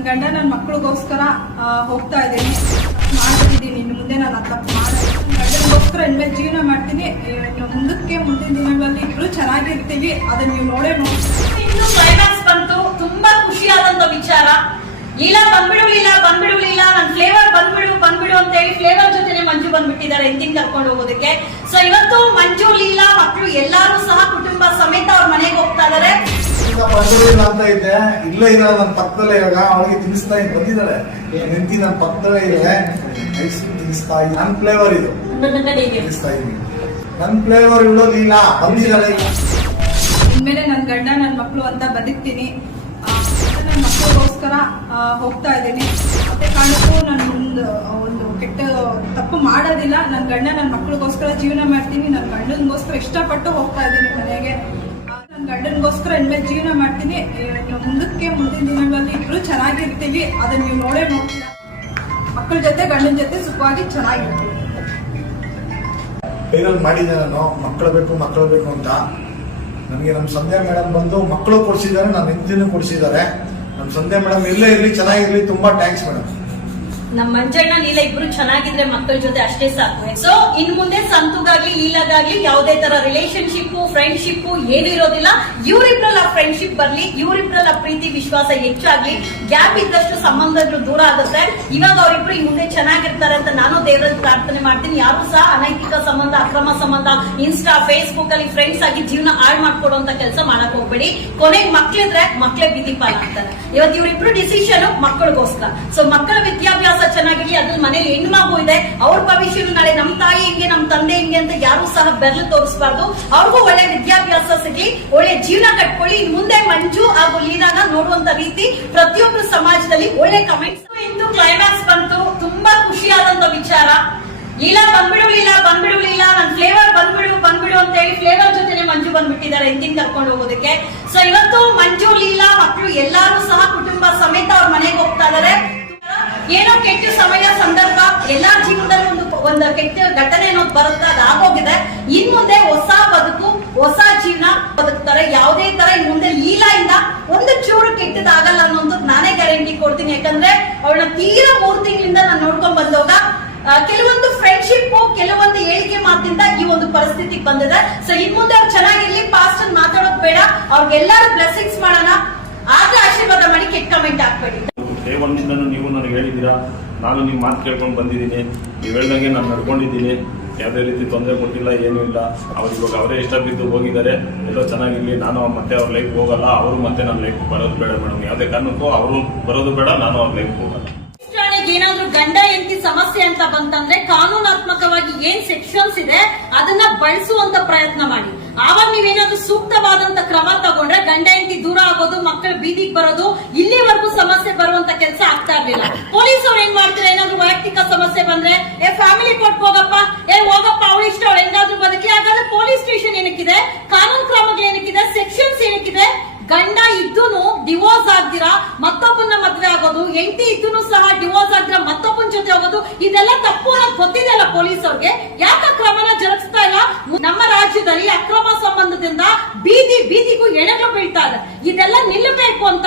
ನನ್ನ ಗಂಡ ನನ್ನ ಮಕ್ಕಳಿಗೋಸ್ಕರ ಹೋಗ್ತಾ ಇದ್ದೀನಿ. ಮಾಡ್ತಿದ್ದೀನಿ. ಇನ್ನು ಮುಂದೆ ನಾನು ಆ ತಪ್ಪು ಮಾಡೋದು ನನ್ನ ಗಂಡನಿಗೋಸ್ಕರ ಇನ್ಮೇಲೆ ಜೀವನ ಮಾಡ್ತೀನಿ. ಮುಂದಕ್ಕೆ ಮುಂದಿನ ದಿನಗಳಲ್ಲಿ ಇಬ್ರು ಚೆನ್ನಾಗಿರ್ತೀವಿ. ಅದನ್ನ ನೀವು ನೋಡೇ ನೋಡಿ. ಇನ್ನು ಕ್ಲೈಮ್ಯಾಕ್ಸ್ ಬಂತು. ತುಂಬಾ ಖುಷಿಯಾದಂತ ವಿಚಾರ. ಲೀಲಾ ಬಂದ್ಬಿಡು ಲೀಲಾ ಬಂದ್ಬಿಡು, ಲೀಲಾ. ನನ್ ಫ್ಲೇವರ್ ಬಂದ್ಬಿಡು ಬಂದ್ಬಿಡು ಅಂತ ಹೇಳಿ ಫ್ಲೇವರ್ ಜೊತೆನೆ ಮಂಜು ಬಂದ್ಬಿಟ್ಟಿದ್ದಾರೆ ಹಿಂದಿನ ಕರ್ಕೊಂಡು ಹೋಗೋದಕ್ಕೆ. ಸೊ ಇವತ್ತು ಮಂಜು, ಲೀಲಾ ಮಕ್ಕಳು ಎಲ್ಲಾರು ಸಹ ಕುಟುಂಬ ಸಮೇತ ಅವ್ರ ಮನೆಗೆ ಹೋಗ್ತಾ ಇದಾರೆ. ಈಗ ಬಂದಿಲ್ಲ ಅಂತ ಇದ್ದೆ. ಇಲ್ಲೇ ಇದ್ದಾಳೆ ನನ್ನ ಪಕ್ಕದಲ್ಲೇ ಇವಾಗ. ಅವಳಿಗೆ ತಿನ್ನಿಸ್ತಾ ಬಂದಿದ್ದಾಳೆ. ನಿಂತಿ ನನ್ನ ಪಕ್ಕದಲ್ಲೇ ಇದೆ ಐಸ್ ತಿನ್ನಿಸ್ತಾ ಇದ್ದೀನಿ. ನನ್ನ ಫ್ಲೇವರ್ ಇದು. ತಿನ್ನಿಸ್ತಾ ಇದ್ದೀನಿ. ನನ್ನ ಫ್ಲೇವರ್ ಇಲ್ಲ ಬಂದಿದ್ದಾಳೆ ಇನ್ಮೇಲೆ ನನ್ನ ಗಂಡ ನನ್ನ ಮಕ್ಕಳು ಅಂತ ಬದುಕ್ತೀನಿ ನನ್ನ ಮಕ್ಕಳಿಗೋಸ್ಕರ ಹೋಗ್ತಾ ಇದ್ದೀನಿ. ಮತ್ತೆ ಕಾರಣಕ್ಕೂ ನಾನು ಒಂದು ಒಂದು ಕೆಟ್ಟ ತಪ್ಪು ಮಾಡೋದಿಲ್ಲ. ನನ್ನ ಗಂಡ ನನ್ನ ಮಕ್ಕಳಿಗೋಸ್ಕರ ಜೀವನ ಮಾಡ್ತೀನಿ. ನನ್ನ ಗಂಡನಿಗೋಸ್ಕರ ಇಷ್ಟಪಟ್ಟು ಹೋಗ್ತಾ ಇದ್ದೀನಿ ಮನೆಗೆ. ಗಂಡನಿಗೋಸ್ಕರ ಇನ್ಮೇಲೆ ಜೀವನ ಮಾಡ್ತೀನಿ. ಮುಂದಕ್ಕೆ ಮುಂದಿನ ದಿನಗಳಲ್ಲಿ ಇಬ್ರು ಚೆನ್ನಾಗಿರ್ತೀವಿ. ಅದನ್ನ ನೀವು ನೋಡೇ ನೋಡ್ತೀರ? ಮಕ್ಕಳ ಜೊತೆ, ಗಂಡನ ಜೊತೆ ಸುಖವಾಗಿ ಚೆನ್ನಾಗಿರ್ತೀವಿ. ಬೇರೆಯವ್ರು ಮಾಡಿದ್ದೆ ನಾನು. ಮಕ್ಕಳು ಬೇಕು ಮಕ್ಕಳು ಬೇಕು ಅಂತ. ನನಗೆ ನಮ್ಮ ಸಂಧ್ಯಾ ಮೇಡಮ್ ಬಂದು ಮಕ್ಕಳು ಕೊಡಿಸಿದ್ದಾರೆ ನನ್ನ ಹೆಂಡತಿನೂ ಕೊಡಿಸಿದ್ದಾರೆ. ನಮ್ಮ ಸಂಧ್ಯಾ ಮೇಡಮ್ ಇಲ್ಲೇ ಇರಲಿ, ಚೆನ್ನಾಗಿರ್ಲಿ, ತುಂಬಾ ಥ್ಯಾಂಕ್ಸ್ ಮೇಡಮ್ ನಮ್ಮ ಮಂಜಣ್ಣ ಲೀಲಾ ಇಬ್ರು ಚೆನ್ನಾಗಿದ್ರೆ ಮಕ್ಕಳ ಜೊತೆ ಅಷ್ಟೇ ಸಾಕು. ಸೊ ಇನ್ ಮುಂದೆ ಸಂತುಗಾಗ್ಲಿ ಲೀಲಾಗಾಗ್ಲಿ ಯಾವುದೇ ತರ ರಿಲೇಶನ್ಶಿಪ್ ಫ್ರೆಂಡ್ಶಿಪ್ ಏನು ಇರೋದಿಲ್ಲ. ಇವರಿಬ್ರಲ್ಲ ಫ್ರೆಂಡ್ಶಿಪ್ ಬರ್ಲಿ, ಇವರಿಬ್ರಲ್ಲ ಪ್ರೀತಿ, ವಿಶ್ವಾಸ ಹೆಚ್ಚಾಗ್ಲಿ ಗ್ಯಾಪ್ ಇದ್ದಷ್ಟು ಸಂಬಂಧಗಳು ದೂರ ಆಗುತ್ತೆ. ಇವಾಗ ಅವರಿಬ್ರು ಇನ್ ಮುಂದೆ ಚೆನ್ನಾಗಿರ್ತಾರೆ ಅಂತ ನಾನು ದೇವರಲ್ಲಿ ಪ್ರಾರ್ಥನೆ ಮಾಡ್ತೀನಿ. ಯಾರು ಸಹ ಅನೈತಿಕ ಸಂಬಂಧ, ಅಕ್ರಮ ಸಂಬಂಧ ಇನ್ಸ್ಟಾ ಫೇಸ್ಬುಕ್ ಅಲ್ಲಿ ಫ್ರೆಂಡ್ಸ್ ಆಗಿ ಜೀವನ ಹಾಳು ಮಾಡ್ಕೊಡುವಂತ ಕೆಲಸ ಮಾಡಕ್ ಹೋಗ್ಬೇಡಿ. ಕೊನೆಗೆ ಮಕ್ಳಿದ್ರೆ ಮಕ್ಳೇ ಬೀದಿ ಪಾಲಾಗ್ತಾರೆ ಇವತ್ತು ಇವರಿಬ್ರು ಡಿಸಿಷನ್ ಮಕ್ಕಳಿಗೋಸ್ಕರ ಸೊ ಮಕ್ಕಳ ವಿದ್ಯಾಭ್ಯಾಸ ಚೆನ್ನಾಗಿರ್ಲಿ ಅದ್ರ ಮನೇಲಿ ಹೆಣ್ಣು ಮಗು ಇದೆ, ಅವ್ರ ಭವಿಷ್ಯ ನಾಳೆ ನಮ್ ತಾಯಿ ಹಿಂಗೆ, ನಮ್ ತಂದೆ ಹಿಂಗೆ ಅಂತ ಯಾರು ಸಹ ಬೆರಳು ತೋರಿಸಬಾರ್ದು. ಅವ್ರಿಗೂ ಒಳ್ಳೆ ವಿದ್ಯಾಭ್ಯಾಸ ಸಿಗ್ಲಿ. ಒಳ್ಳೆ ಜೀವನ ಕಟ್ಕೊಳ್ಳಿ. ಇನ್ ಮುಂದೆ ಮಂಜು ಹಾಗೂ ಲೀನಾನ ನೋಡುವಂತ ರೀತಿ ಪ್ರತಿಯೊಬ್ಬರು ಸಮಾಜದಲ್ಲಿ ಒಳ್ಳೆ ಕಮೆಂಟ್ಸ್ ಇಂದು ಕ್ಲೈಮ್ಯಾಕ್ಸ್ ಬಂತು. ತುಂಬಾ ಖುಷಿಯಾದಂತ ವಿಚಾರ. ಲೀಲಾ, ಬಂದ್ಬಿಡು ಲೀಲಾ ಬಂದ್ಬಿಡು, ಲೀಲಾ. ನನ್ ಫ್ಲೇವರ್ ಬಂದ್ಬಿಡು ಬಂದ್ಬಿಡು ಅಂತ ಹೇಳಿ ಫ್ಲೇವರ್ ಜೊತೆನೆ ಮಂಜು ಬಂದ್ಬಿಟ್ಟಿದ್ದಾರೆ. ಹಿಂದಿನ ಕರ್ಕೊಂಡು ಹೋಗೋದಕ್ಕೆ. ಸೊ ಇವತ್ತು ಮಂಜು, ಲೀಲಾ ಮಕ್ಕಳು ಎಲ್ಲಾರು ಸಹ ಕುಟುಂಬ ಸಮೇತ ಅವ್ರ ಮನೆಗೆ ಹೋಗ್ತಾ ಇದಾರೆ. ಏನೋ ಕೆಟ್ಟ ಸಮಯ, ಸಂದರ್ಭ. ಎಲ್ಲಾ ಜೀವನದಲ್ಲಿ ಒಂದು ಒಂದು ಕೆಟ್ಟ ಘಟನೆ ಅನ್ನೋದು ಬರುತ್ತೆ ಅದು ಆಗೋಗಿದೆ ಇನ್ ಮುಂದೆ ಹೊಸ ಬದುಕು ಹೊಸ ಜೀವನ ಬದುಕ್ತಾರೆ ಯಾವುದೇ ತರ ಇನ್ ಮುಂದೆ ಲೀಲಾಯಿಂದ ಒಂದು ಚೂರು ಕೆಟ್ಟದಾಗಲ್ಲ ಅನ್ನೋದು ನಾನೇ ಗ್ಯಾರಂಟಿ ಕೊಡ್ತೀನಿ ಯಾಕಂದ್ರೆ ಅವಳನ್ನ ತೀರಾ ಮೂರ್ ತಿಂಗಳಿಂದ ನಾನು ನೋಡ್ಕೊಂಡ್ ಬಂದಾಗ ಕೆಲವೊಂದು ಫ್ರೆಂಡ್ಶಿಪ್ ಕೆಲವೊಂದು ಹೇಳಿಕೆ ಮಾತಿಂದ ಈ ಒಂದು ಪರಿಸ್ಥಿತಿಗೆ ಬಂದಿದೆ. ಸೊ ಇನ್ ಮುಂದೆ ಅವ್ರು ಚೆನ್ನಾಗಿರ್ಲಿ ಪಾಸ್ಟ್ ಅನ್ನ ಮಾತಾಡೋಕ್ ಬೇಡ, ಅವ್ರಿಗೆಲ್ಲಾರು ಬ್ಲೆಸ್ಸಿಂಗ್ಸ್ ಮಾಡೋಣ. ಆದ್ರೆ ಆಶೀರ್ವಾದ ಮಾಡಿ ಕೆಟ್ಟ ಕಮೆಂಟ್ ಹಾಕ್ಬೇಡಿ. ಡೇ ಒನ್ನಿಂದನೂ ನೀವು ನನಗೆ ಹೇಳಿದ್ದೀರಾ? ನಾನು ನಿಮ್ಮ ಮಾತು ಕೇಳ್ಕೊಂಡು ಬಂದಿದ್ದೀನಿ. ನೀವು ಹೇಳ್ದಂಗೆ ನಾನು ನಡ್ಕೊಂಡಿದ್ದೀನಿ. ಯಾವುದೇ ರೀತಿ ತೊಂದರೆ ಕೊಟ್ಟಿಲ್ಲ, ಏನೂ ಇಲ್ಲ. ಅವ್ರು ಇವಾಗ ಅವರೇ ಇಷ್ಟ ಬಿದ್ದು ಹೋಗಿದ್ದಾರೆ. ಎಲ್ಲೋ ಚೆನ್ನಾಗಿರಲಿ, ನಾನು ಮತ್ತೆ ಅವ್ರ ಲೈಫ್ ಹೋಗಲ್ಲ, ಅವರು ಮತ್ತೆ ನನ್ನ ಲೈಫ್ ಬರೋದು ಬೇಡ ಮೇಡಮ್ ಯಾವುದೇ ಕಾರಣಕ್ಕೂ ಅವರು ಬರೋದು ಬೇಡ, ನಾನು ಅವ್ರ ಲೈಫ್ ಹೋಗಲ್ಲ. ಏನಾದ್ರು ಗಂಡ ಹೆಂಡತಿ ಸಮಸ್ಯೆ ಅಂತ ಬಂತಂದ್ರೆ ಕಾನೂನಾತ್ಮಕವಾಗಿ ಏನ್ ಸೆಕ್ಷನ್ಸ್ ಇದೆ, ಅದನ್ನ ಬಳಸುವಂತ ಪ್ರಯತ್ನ ಮಾಡಿ. ಆವಾಗ ನೀವೇನಾದ್ರೂ ಸೂಕ್ತವಾದಂತ ಕ್ರಮ ತಗೊಂಡ್ರೆ ಗಂಡ ಹೆಂಡತಿ ದೂರ ಆಗೋದು ಮಕ್ಕಳು ಬೀದಿಗೆ ಬರೋದು, ಇಲ್ಲಿವರೆಗೂ ಸಮಸ್ಯೆ ಬರುವಂತ ಕೆಲಸ ಆಗ್ತಾ ಇರ್ಲಿಲ್ಲ. ಪೊಲೀಸ್ ಅವ್ರು ಏನ್ ಮಾಡ್ತಾರೆ? ಏನಾದ್ರೂ ವೈಯಕ್ತಿಕ ಸಮಸ್ಯೆ ಬಂದ್ರೆ, ಏ ಫ್ಯಾಮಿಲಿ ಕೊಟ್ಟು ಹೋಗಪ್ಪ. ಸ್ಟೇಷನ್ ಏನಕ್ಕಿದೆ? ಕಾನೂನು ಕ್ರಮಗಳು ಏನಕ್ಕಿದೆ? ಸೆಕ್ಷನ್ಸ್ ಏನಕ್ಕಿದೆ? ಗಂಡ ಇದ್ದೂನು ಡಿವೋರ್ಸ್ ಆಗ್ದಿರಾ? ಮತ್ತೊಬ್ಬನ ಮದ್ವೆ ಆಗೋದು, ಹೆಂಡತಿ ಇದ್ದೂನು ಸಹ ಡಿವೋರ್ಸ್ ಆಗ್ದಿರ? ಮತ್ತೊಬ್ಬನ ಜೊತೆ ಹೋಗೋದು, ಇದೆಲ್ಲ ತಪ್ಪು ಅನ್ನೋದು ಗೊತ್ತಿದೆ ಅಲ್ಲ ಪೊಲೀಸ್ ಅವ್ರಿಗೆ? ಯಾಕ ಕ್ರಮನ ಜರುಗಿಸ್ತಾ ಇಲ್ಲ? ನಮ್ಮ ರಾಜ್ಯದಲ್ಲಿ ಅಕ್ರಮ ಸಂಬಂಧದಿಂದ ಬೀದಿ ಬೀದಿಗೂ ಎಳೆಗಳು ಬೀಳ್ತಾ ಇದೆ. ಇದೆಲ್ಲ ನಿಲ್ಲಬೇಕು ಅಂತಂದ್ರೆ